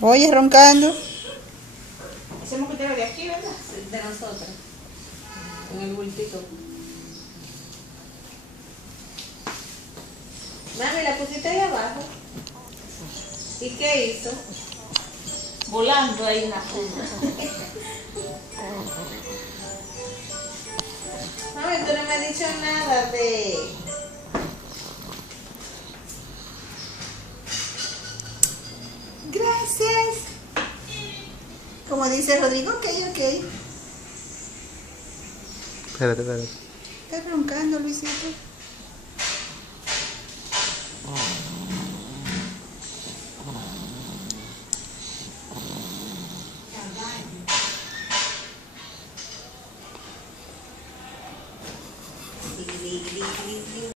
Oye, roncando. Hacemos cuidado de aquí, ¿verdad? De nosotros. Con el bultito. Mami, la pusiste ahí abajo. ¿Y qué hizo? Volando ahí en la cuna. Mami, tú no me has dicho nada de... Gracias. Como dice Rodrigo, ok. Espérate. Estás roncando, Luisito.